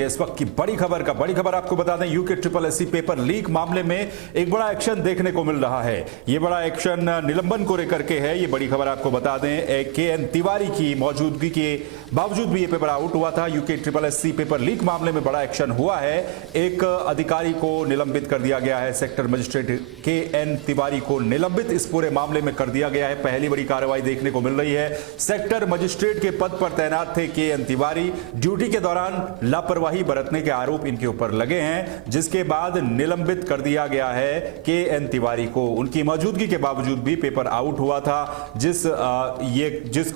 इस वक्त की बड़ी खबर आपको बता दें, UK triple SC paper leak मामले में एक बड़ा एक्शन देखने को मिल रहा है। ये बड़ा एक्शन निलंबन को लेकर के है। ये बड़ी खबर आपको बता दें, KN तिवारी की मौजूदगी के बावजूद भी ये पेपर आउट हुआ था। UK triple SC paper leak मामले में बड़ा एक्शन हुआ है। एक अधिकारी को निलंबित कर दिया गया है। सेक्टर मजिस्ट्रेट KN तिवारी को निलंबित इस पूरे मामले में कर दिया गया है। पहली बड़ी कार्रवाई देखने को मिल रही है। सेक्टर मजिस्ट्रेट के पद पर तैनात थे KN तिवारी। ड्यूटी के दौरान लापरवाही बरतने के आरोप इनके ऊपर लगे हैं, जिसके बाद निलंबित कर दिया गया है KN तिवारी को। उनकी मौजूदगी के बावजूद भी पेपर आउट हुआ था। जिस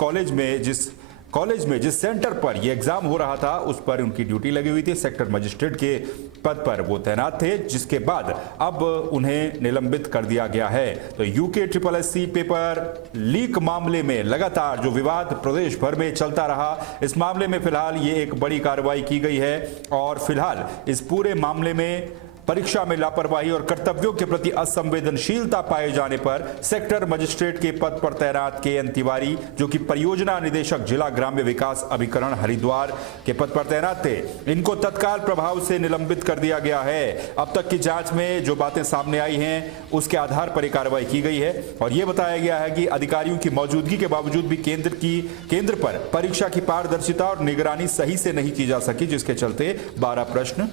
कॉलेज में जिस सेंटर पर यह एग्जाम हो रहा था उस पर उनकी ड्यूटी लगी हुई थी। सेक्टर मजिस्ट्रेट के पद पर वो तैनात थे, जिसके बाद अब उन्हें निलंबित कर दिया गया है। तो UK triple SC paper leak मामले में लगातार जो विवाद प्रदेश भर में चलता रहा, इस मामले में फिलहाल ये एक बड़ी कार्रवाई की गई है और फिलहाल इस पूरे मामले में परीक्षा में लापरवाही और कर्तव्यों के प्रति असंवेदनशीलता पाए जाने पर सेक्टर मजिस्ट्रेट के पद पर तैनात KN तिवारी, जो कि परियोजना निदेशक जिला ग्राम्य विकास अभिकरण हरिद्वार के पद पर तैनात थे, इनको तत्काल प्रभाव से निलंबित कर दिया गया है। अब तक की जांच में जो बातें सामने आई हैं उसके आधार पर यह कार्रवाई की गई है और यह बताया गया है कि अधिकारियों की मौजूदगी के बावजूद भी केंद्र पर परीक्षा की पारदर्शिता और निगरानी सही से नहीं की जा सकी, जिसके चलते 12 प्रश्न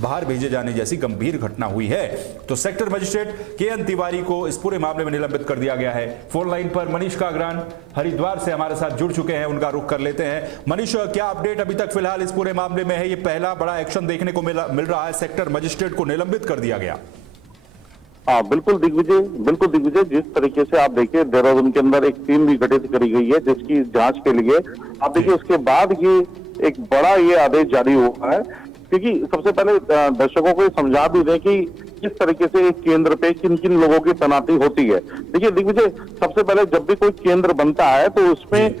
बाहर भेजे जाने जैसी गंभीर घटना हुई है। तो सेक्टर मजिस्ट्रेट KN तिवारी को इस पूरे मामले में निलंबित कर दिया गया है। फोन लाइन पर मनीष कागरान हरिद्वार से हमारे साथ जुड़ चुके हैं, उनका रुख कर लेते हैं। मनीष, क्या अपडेट अभी तक फिलहाल इस पूरे मामले में है? ये पहला बड़ा एक्शन देखने को मिल रहा है, सेक्टर मजिस्ट्रेट को निलंबित कर दिया गया। हाँ, बिल्कुल दिग्विजय, जिस तरीके से आप देखिए देहरादून के अंदर एक टीम भी गठित करी गई है जिसकी जांच के लिए आप देखिए, उसके बाद ये एक बड़ा ये आदेश जारी हुआ है। क्योंकि सबसे पहले दर्शकों को समझा भी दें कि किस तरीके से एक केंद्र पे किन किन लोगों की तैनाती होती है। देखिए दिग्विजय, सबसे पहले जब भी कोई केंद्र बनता है तो उसमें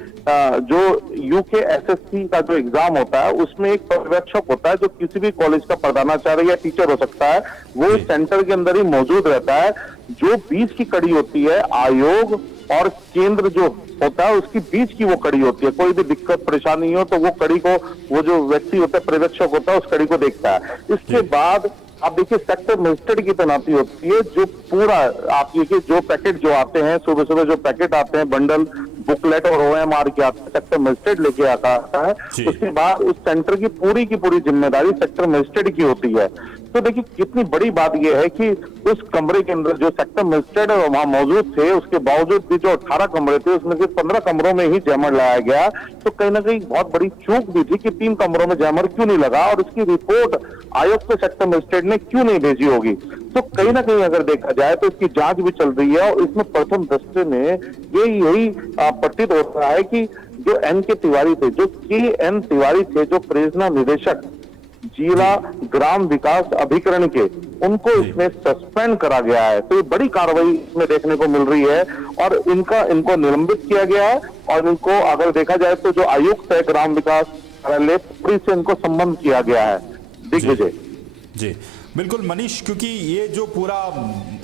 जो यूके SSC का जो एग्जाम होता है उसमें एक पर्यवेक्षक होता है जो किसी भी कॉलेज का प्रधानाचार्य या टीचर हो सकता है, वो सेंटर के अंदर ही मौजूद रहता है। जो बीच की कड़ी होती है, आयोग और केंद्र जो होता है उसकी बीच की वो कड़ी होती है। कोई भी दिक्कत परेशानी हो तो वो कड़ी को, वो जो व्यक्ति होता है, पर्यवेक्षक होता है, उस कड़ी को देखता है। इसके बाद आप देखिए सेक्टर मजिस्ट्रेट की तैनाती होती है। जो पूरा आप देखिए जो पैकेट जो आते हैं, सुबह सुबह जो पैकेट आते हैं, बंडल, बुकलेट और OMR के आते हैं, सेक्टर मजिस्ट्रेट लेके आता है। उसके बाद उस सेंटर की पूरी जिम्मेदारी सेक्टर मजिस्ट्रेट की होती है। तो देखिए कितनी बड़ी बात यह है कि उस कमरे के अंदर जो सेक्टर मजिस्ट्रेट वहां मौजूद थे, उसके बावजूद भी जो 18 कमरे थे उसमें से 15 कमरों में ही जैमर लगाया गया। तो कहीं ना कहीं बहुत बड़ी चूक भी थी कि 3 कमरों में जैमर क्यों नहीं लगा और उसकी रिपोर्ट आयोग के सेक्टर मजिस्ट्रेट ने क्यों नहीं भेजी होगी। तो कहीं ना कहीं अगर देखा जाए तो इसकी जांच भी चल रही है और इसमें प्रथम दृष्टि में यही प्रतीत होता है कि जो NK तिवारी थे, जो KN तिवारी थे, जो परियोजना निदेशक जिला ग्राम विकास अभिकरण के, उनको इसमें सस्पेंड करा गया है। तो ये बड़ी कार्रवाई इसमें देखने को मिल रही है और इनको निलंबित किया गया है। और इनको अगर देखा जाए तो जो आयुक्त है ग्राम विकास कार्यालय से इनको संबंध किया गया है। दिग्विजय जी बिल्कुल मनीष, क्योंकि ये जो पूरा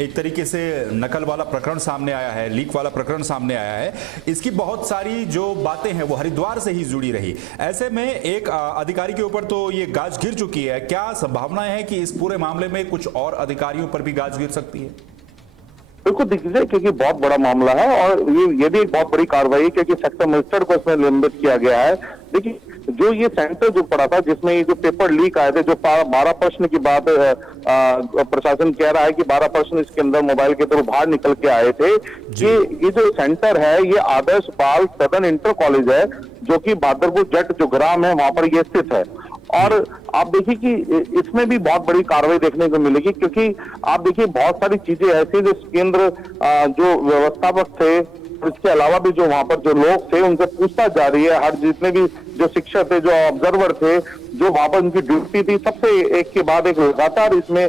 एक तरीके से नकल वाला प्रकरण सामने आया है, लीक वाला प्रकरण सामने आया है, इसकी बहुत सारी जो बातें हैं वो हरिद्वार से ही जुड़ी रही। ऐसे में एक अधिकारी के ऊपर तो ये गाज गिर चुकी है, क्या संभावनाएं है कि इस पूरे मामले में कुछ और अधिकारियों पर भी गाज गिर सकती है? बिल्कुल दिग्विजय, क्योंकि बहुत बड़ा मामला है और ये भी एक बहुत बड़ी कार्रवाई है क्योंकि सेक्टर मजिस्ट्रेट को इसमें निलंबित किया गया है। देखिए जो ये सेंटर जो पड़ा था जिसमें ये जो पेपर लीक आए थे, जो 12 प्रश्न की बात प्रशासन कह रहा है कि 12 प्रश्न इसके अंदर मोबाइल के थ्रू बाहर निकल के आए थे। ये जो सेंटर है ये आदर्श बाल सदन इंटर कॉलेज है, जो कि बहादुरपुर जट जो ग्राम है वहां पर ये स्थित है। और आप देखिए कि इसमें भी बहुत बड़ी कार्रवाई देखने को मिलेगी क्योंकि आप देखिए बहुत सारी चीजें ऐसी जो केंद्र जो व्यवस्थापक थे, इसके अलावा भी जो वहां पर जो लोग थे उनसे पूछताछ जारी है। हर जितने भी जो शिक्षक थे, जो ऑब्जर्वर थे, जो वहां पर उनकी ड्यूटी थी, सबसे एक के बाद एक लगातार इसमें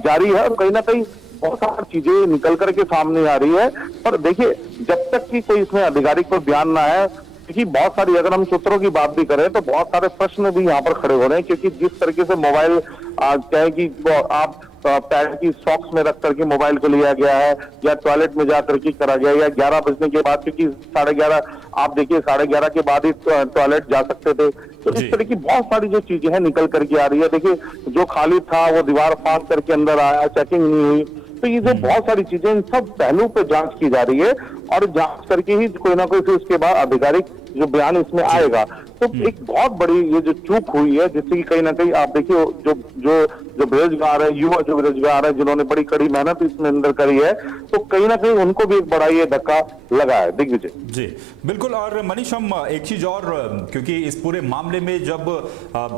जारी है और कहीं ना कहीं बहुत सारी चीजें निकल करके सामने आ रही है। पर देखिए जब तक कि कोई इसमें अधिकारी को बयान ना है, क्योंकि बहुत सारी, अगर हम सूत्रों की बात भी करें तो बहुत सारे प्रश्न भी यहाँ पर खड़े हो रहे हैं क्योंकि जिस तरीके से मोबाइल क्या है कि आप पैर की सॉक्स में रख करके मोबाइल को लिया गया है, या टॉयलेट में जा करके करा गया, या 11 बजने के बाद, क्योंकि 11:30 आप देखिए 11:30 के बाद ही टॉयलेट जा सकते थे। तो इस तरह की बहुत सारी जो चीजें हैं निकल करके आ रही है। देखिए जो खाली था वो दीवार फाड़ करके अंदर आया, चेकिंग नहीं हुई। तो ये जो बहुत सारी चीजें, इन सब पहलू पे जांच की जा रही है और जांच करके ही कोई ना कोई फिर उसके बाद आधिकारिक जो बयान इसमें आएगा। तो एक बहुत बड़ी ये जो चूक हुई है, जिससे कि कहीं ना कहीं आप देखिए जो जो जो बेरोजगार है, युवा जो बेरोजगार है, जिन्होंने बड़ी कड़ी मेहनत इसमें अंदर करी है, तो कहीं ना कहीं उनको भी एक बड़ा ये धक्का लगा है। दिग्विजय जी बिल्कुल। और मनीष, हम एक चीज और, क्योंकि इस पूरे मामले में जब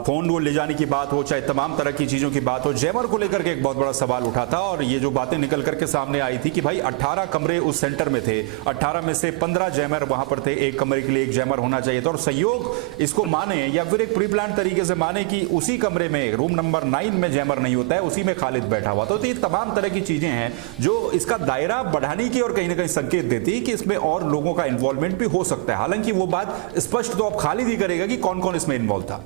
फोन वो ले जाने की बात हो, चाहे तमाम तरह की चीजों की बात हो, जैमर को लेकर के एक बहुत बड़ा सवाल उठा था और ये जो बातें निकल करके सामने आई थी कि भाई 18 कमरे उस सेंटर में थे, 18 में से 15 जैमर वहां पर थे, एक कमरे के लिए एक जैमर होना चाहिए था। और सहयोग इसको माने या फिर एक प्री प्लान तरीके से माने कि उसी कमरे में रूम नंबर 9 में जैमर नहीं होता है, उसी में खालिद बैठा हुआ। तो ये तमाम तरह की चीजें हैं जो इसका दायरा बढ़ाने की और कहीं ना कहीं संकेत देती है कि इसमें और लोगों का इन्वॉल्वमेंट भी हो सकता है। हालांकि वो बात स्पष्ट तो अब खालिद ही करेगा कि कौन कौन इसमें इन्वॉल्व था।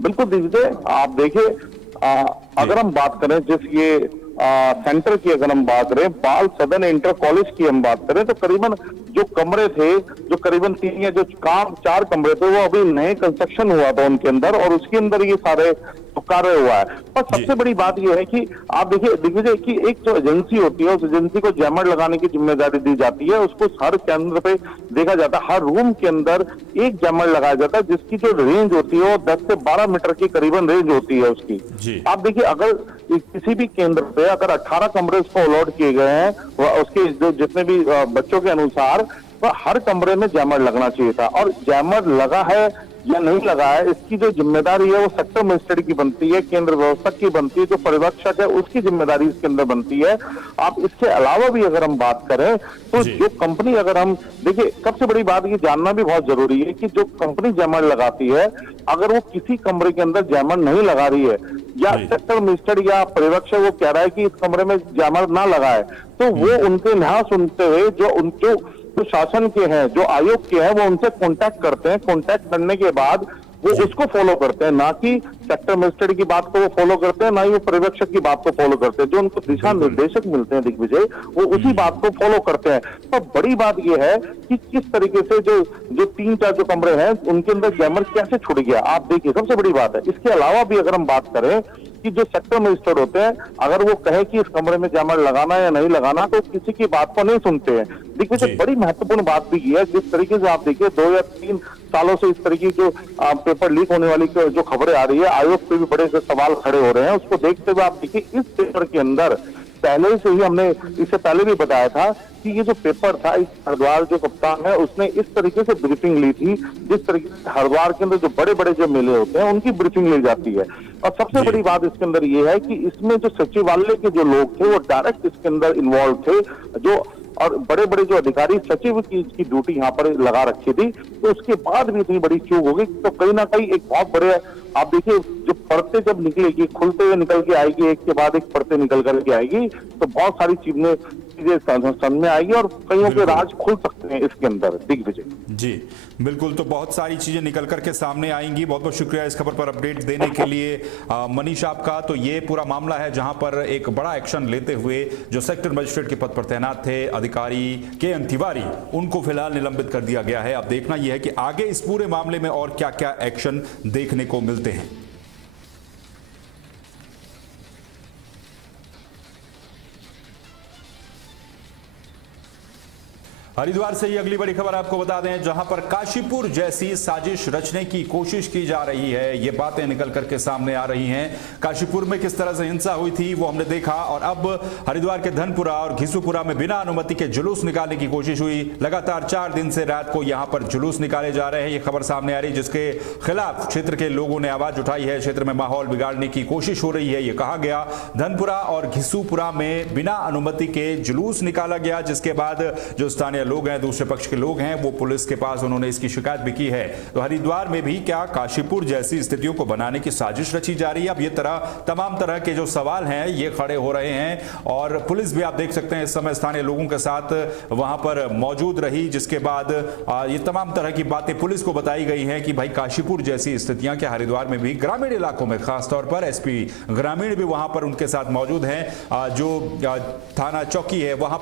बिल्कुल दिग्विजय, आप देखिए अगर हम बात करें जिस ये सेंटर की, अगर हम बात करें बाल सदन इंटर कॉलेज की हम बात करें, तो करीबन जो कमरे थे, जो करीबन 3 या जो 4 कमरे थे, वो अभी नए कंस्ट्रक्शन हुआ था उनके अंदर और उसके अंदर ये सारे कार्य हुआ है। पर सबसे बड़ी बात यह है कि आप देखिए दिग्विजय की एक जो एजेंसी होती है, उस एजेंसी को जैमर लगाने की जिम्मेदारी दी जाती है। उसको हर केंद्र पे देखा जाता है, हर रूम के अंदर एक जैमर लगाया जाता है, जिसकी जो रेंज होती है वो 10 से 12 मीटर की करीबन रेंज होती है उसकी। आप देखिए अगर किसी भी केंद्र पे अगर 18 कमरे उसको अलॉट किए गए हैं, उसके जो जितने भी बच्चों के अनुसार, तो हर कमरे में जैमर लगना चाहिए था। और जैमर लगा है या नहीं लगा है, इसकी जो जिम्मेदारी है वो सेक्टर मजिस्ट्रेट की बनती है, केंद्र व्यवस्थक की बनती है, जो पर्यवेक्षक है उसकी जिम्मेदारी इसके अंदर बनती है। आप इसके अलावा भी अगर हम बात करें तो जो कंपनी, अगर हम देखिए, सबसे बड़ी बात ये जानना भी बहुत जरूरी है कि जो कंपनी जैमर लगाती है, अगर वो किसी कमरे के अंदर जैमर नहीं लगा रही है या सेक्टर मजिस्ट्रेट या पर्यवेक्षक वो कह रहा है कि इस कमरे में जैमर ना लगाए, तो वो उनके ना सुनते हुए जो शासन के हैं, जो आयोग के हैं, वो उनसे कांटेक्ट करते हैं। कांटेक्ट करने के बाद वो उसको फॉलो करते हैं, ना कि सेक्टर मजिस्ट्रेट की बात को वो फॉलो करते हैं, ना ही वो पर्यवेक्षक की बात को फॉलो करते हैं। जो उनको दिशा निर्देशक मिलते हैं दिग्विजय, वो उसी बात को फॉलो करते हैं। तो बड़ी बात यह है कि किस तरीके से जो 3-4 जो कमरे हैं उनके अंदर जैमर कैसे छूट गया, आप देखिए, सबसे बड़ी बात है। इसके अलावा भी अगर हम बात करें कि जो सेक्टर मजिस्ट्रेट होते हैं, अगर वो कहे कि इस कमरे में जैमर लगाना या नहीं लगाना, तो किसी की बात को नहीं सुनते हैं। देखिए बड़ी महत्वपूर्ण बात भी है, जिस तरीके से आप देखिए 2 या 3 सालों से इस तरीके की जो पेपर लीक होने वाली जो खबरें आ रही है, आयोग पे भी बड़े से सवाल खड़े हो रहे हैं। उसको देखते हुए आप देखिए इस पेपर के अंदर पहले से ही, हमने इससे पहले भी बताया था कि ये जो पेपर था, इस हरिद्वार जो कप्तान है उसने इस तरीके से ब्रीफिंग ली थी, जिस तरीके से हरिद्वार के अंदर जो बड़े बड़े जो मेले होते हैं उनकी ब्रीफिंग ली जाती है। और सबसे बड़ी बात इसके अंदर ये है कि इसमें जो सचिवालय के जो लोग थे वो डायरेक्ट इसके अंदर इन्वॉल्व थे, जो और बड़े बड़े जो अधिकारी सचिव की इसकी ड्यूटी यहाँ पर लगा रखी थी। तो उसके बाद भी इतनी बड़ी चूक हो गई, तो कहीं ना कहीं एक बहुत बड़े, आप देखिए जो परतें जब निकलेगी, खुलते हुए निकल के आएगी, एक के बाद एक परतें निकल करके आएगी, तो बहुत सारी चीजें सामने आएगी और कईयों के राज खुल सकते हैं इसके अंदर। दिग्विजय जी बिल्कुल, तो बहुत सारी चीजें निकल करके सामने आएंगी। बहुत बहुत शुक्रिया इस खबर पर अपडेट देने के लिए मनीष आपका। तो ये पूरा मामला है जहां पर एक बड़ा एक्शन लेते हुए जो सेक्टर मजिस्ट्रेट के पद पर तैनात थे अधिकारी के.एन. तिवारी, उनको फिलहाल निलंबित कर दिया गया है। अब देखना यह है कि आगे इस पूरे मामले में और क्या क्या एक्शन देखने को मिलते हैं। हरिद्वार से ही अगली बड़ी खबर आपको बता दें, जहां पर काशीपुर जैसी साजिश रचने की कोशिश की जा रही है। ये बातें निकल करके सामने आ रही हैं। काशीपुर में किस तरह से हिंसा हुई थी वो हमने देखा, और अब हरिद्वार के धनपुरा और घिसूपुरा में बिना अनुमति के जुलूस निकालने की कोशिश हुई। लगातार 4 दिन से रात को यहां पर जुलूस निकाले जा रहे हैं, ये खबर सामने आ रही है, जिसके खिलाफ क्षेत्र के लोगों ने आवाज उठाई है। क्षेत्र में माहौल बिगाड़ने की कोशिश हो रही है। ये कहा गया धनपुरा और घिसूपुरा में बिना अनुमति के जुलूस निकाला गया, जिसके बाद जो स्थानीय लोग हैं, दूसरे पक्ष के लोग हैं, वो पुलिस के पास उन्होंने इसकी शिकायत भी की है। तो हरिद्वार में भी क्या काशीपुर जैसी स्थितियों को बनाने की साजिश रची जा रही है? अब ये तमाम तरह के जो सवाल हैं ये खड़े हो रहे हैं और पुलिस भी आप देख सकते हैं इस समय स्थानीय लोगों के साथ वहां पर मौजूद रही, जिसके बाद ये तमाम तरह की बातें पुलिस को बताई गई हैं कि भाई काशीपुर जैसी स्थितियां क्या हरिद्वार में भी, ग्रामीण इलाकों में खासतौर पर एसपी ग्रामीण भी वहां पर उनके साथ मौजूद हैं। जो थाना चौकी है वहां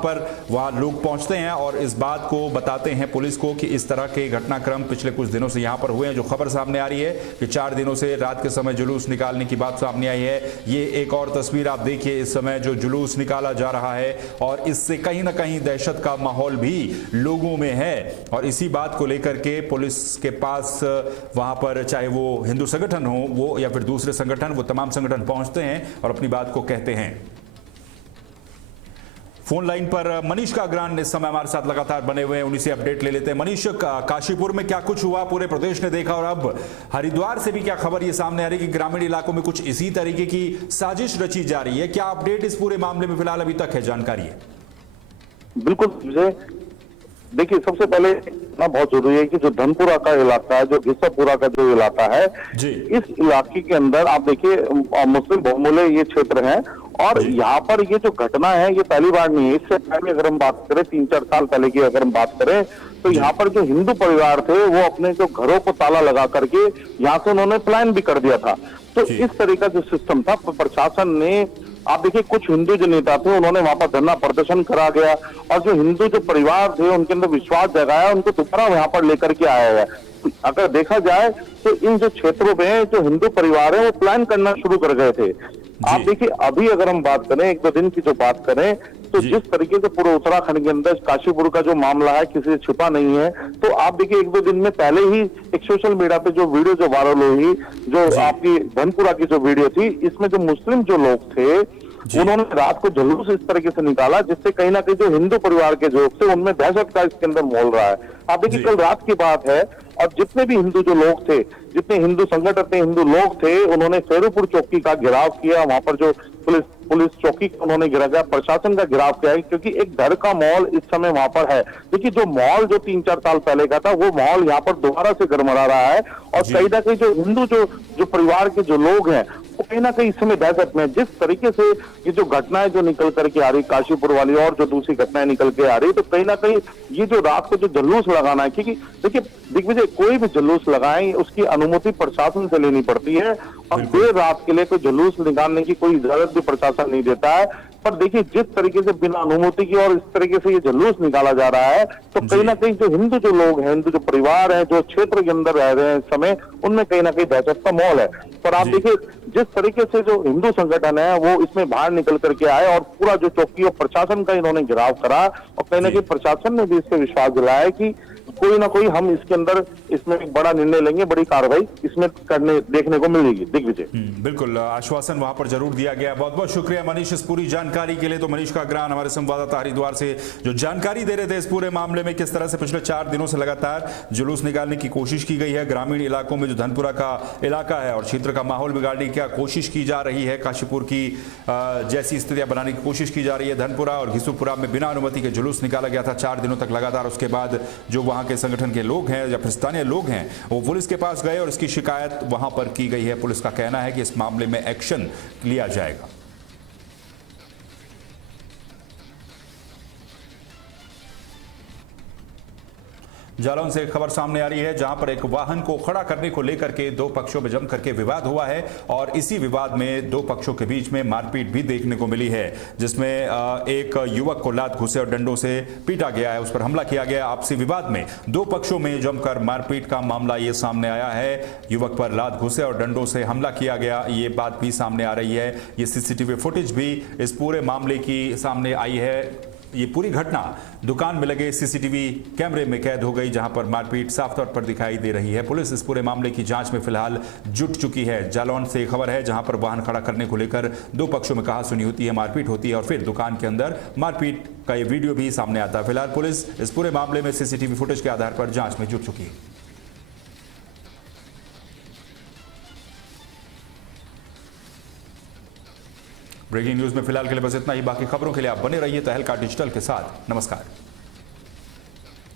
लोग पहुंचते हैं और इस बात को बताते हैं पुलिस को कि इस तरह के घटनाक्रम पिछले कुछ दिनों से यहां पर हुए हैं। जो खबर सामने आ रही है कि 4 दिनों से रात के समय जुलूस निकालने की बात सामने आई है। ये एक और तस्वीर आप देखिए, इस समय जो जुलूस निकाला जा रहा है और इससे कहीं ना कहीं दहशत का माहौल भी लोगों में है और इसी बात को लेकर के पुलिस के पास वहां पर चाहे वो हिंदू संगठन हो वो या फिर दूसरे संगठन, वो तमाम संगठन पहुंचते हैं और अपनी बात को कहते हैं। फोन लाइन पर मनीष कागरान इस समय हमारे साथ लगातार बने हुए हैं, उन्हीं से अपडेट ले लेते हैं। मनीष, काशीपुर में क्या कुछ हुआ, पूरे प्रदेश ने देखा और अब हरिद्वार से भी क्या खबर ये सामने आ रही है कि ग्रामीण इलाकों में कुछ इसी तरीके की साजिश रची जा रही है? क्या अपडेट इस पूरे मामले में फिलहाल अभी तक है, जानकारी है? बिल्कुल, देखिए सबसे पहले ना बहुत जरूरी है कि जो धनपुरा का इलाका है, जो घिसापुरा का जो इलाका है जी, इस इलाके के अंदर आप देखिए मुस्लिम बहुमूल्य ये क्षेत्र है और यहाँ पर ये जो घटना है ये पहली बार नहीं है। इससे पहले अगर हम बात करें 3-4 साल पहले की अगर हम बात करें तो यहाँ पर जो हिंदू परिवार थे वो अपने जो घरों को ताला लगा करके यहाँ से उन्होंने प्लान भी कर दिया था। तो इस तरह का जो सिस्टम था प्रशासन ने, आप देखिए कुछ हिंदू जो नेता थे उन्होंने वहां पर धरना प्रदर्शन करा गया और जो हिंदू जो परिवार थे उनके अंदर विश्वास जगाया, उनको दोबारा वहां पर लेकर के आया है। अगर देखा जाए तो इन जो क्षेत्रों में जो हिंदू परिवार है वो प्लान करना शुरू कर गए थे। आप देखिए अभी अगर हम बात करें 1-2 दिन की जो बात करें तो जिस तरीके से पूरे उत्तराखंड के अंदर काशीपुर का जो मामला है किसी से छिपा नहीं है। तो आप देखिए 1-2 दिन में पहले ही एक सोशल मीडिया पे जो वीडियो जो वायरल हुई, जो आपकी धनपुरा की जो वीडियो थी, इसमें जो मुस्लिम जो लोग थे उन्होंने रात को जुलूस इस तरीके से निकाला जिससे कहीं ना कहीं जो हिंदू परिवार के जो थे उनमें दहशत का इसके अंदर माहौल रहा है। आप देखिए कल रात की बात है और जितने भी हिंदू जो लोग थे, जितने हिंदू संगठन थे, हिंदू लोग थे, उन्होंने फेरूपुर चौकी का घेराव किया। वहां पर जो पुलिस चौकी का उन्होंने गिरा, प्रशासन का घेराव किया है क्योंकि एक डर का माहौल इस समय वहां पर है। देखिए जो माहौल जो 3-4 साल पहले का था वो माहौल यहाँ पर दोबारा से गरमरा रहा है और कहीं ना कहीं जो हिंदू जो परिवार के जो लोग हैं वो कहीं ना कहीं इस समय दहशत में। जिस तरीके से ये जो घटनाएं जो निकल करके आ रही काशीपुर वाली और जो दूसरी घटनाएं निकल के आ रही, तो कहीं ना कहीं ये जो रात को जो जुलूस लगाना है, क्योंकि देखिए दिग्विजय कोई भी जुलूस लगाएं उसकी अनुमति प्रशासन से लेनी पड़ती है और देर रात के लिए कोई जुलूस निकालने की कोई इजाजत भी प्रशासन नहीं देता है। पर देखिए जिस तरीके से बिना अनुमति की और इस तरीके से ये जुलूस निकाला जा रहा है तो कहीं ना कहीं जो हिंदू जो लोग हैं, हिंदू जो परिवार हैं, जो क्षेत्र के अंदर रह रहे हैं इस समय, उनमें कहीं ना कहीं दहशत का माहौल है। पर आप देखिए जिस तरीके से जो हिंदू संगठन है वो इसमें बाहर निकल करके आए और पूरा जो चौकी और प्रशासन का इन्होंने घेराव करा और कहीं ना कहीं प्रशासन ने भी इस पर विश्वास दिलाया कि कोई ना कोई हम इसके अंदर इसमें एक बड़ा निर्णय लेंगे, बड़ी कार्रवाई इसमें करने देखने को मिलेगी। दिग्विजय बिल्कुल आश्वासन वहां पर जरूर दिया गया। बहुत बहुत शुक्रिया मनीष इस पूरी जानकारी के लिए। तो मनीष कागरान हमारे संवाददाता हरिद्वार से जो जानकारी दे रहे थे इस पूरे मामले में, किस तरह से पिछले 4 दिनों से लगातार जुलूस निकालने की कोशिश की गई है ग्रामीण इलाकों में, जो धनपुरा का इलाका है और क्षेत्र का माहौल बिगाड़ने की क्या कोशिश की जा रही है, काशीपुर की जैसी स्थितियां बनाने की कोशिश की जा रही है। धनपुरा और घिसूपुरा में बिना अनुमति के जुलूस निकाला गया था 4 दिनों तक लगातार। उसके बाद जो वहां के संगठन के लोग हैं या फिर स्थानीय लोग हैं वो पुलिस के पास गए और इसकी शिकायत वहां पर की गई है। पुलिस का कहना है कि इस मामले में एक्शन लिया जाएगा। जालौन से एक खबर सामने आ रही है जहां पर एक वाहन को खड़ा करने को लेकर के 2 पक्षों में जम करके विवाद हुआ है और इसी विवाद में 2 पक्षों के बीच में मारपीट भी देखने को मिली है, जिसमें एक युवक को लात घुसे और डंडों से पीटा गया है, उस पर हमला किया गया। आपसी विवाद में 2 पक्षों में जमकर मारपीट का मामला ये सामने आया है। युवक पर लात घुसे और डंडों से हमला किया गया, ये बात भी सामने आ रही है। ये सीसीटीवी फुटेज भी इस पूरे मामले की सामने आई है। ये पूरी घटना दुकान में लगे सीसीटीवी कैमरे में कैद हो गई, जहां पर मारपीट साफ तौर पर दिखाई दे रही है। पुलिस इस पूरे मामले की जांच में फिलहाल जुट चुकी है। जालौन से खबर है जहां पर वाहन खड़ा करने को लेकर 2 पक्षों में कहासुनी होती है, मारपीट होती है और फिर दुकान के अंदर मारपीट का ये वीडियो भी सामने आता है। फिलहाल पुलिस इस पूरे मामले में सीसीटीवी फुटेज के आधार पर जांच में जुट चुकी है। ब्रेकिंग न्यूज में फिलहाल के लिए बस इतना ही। बाकी खबरों के लिए आप बने रहिए तहलका डिजिटल के साथ। नमस्कार।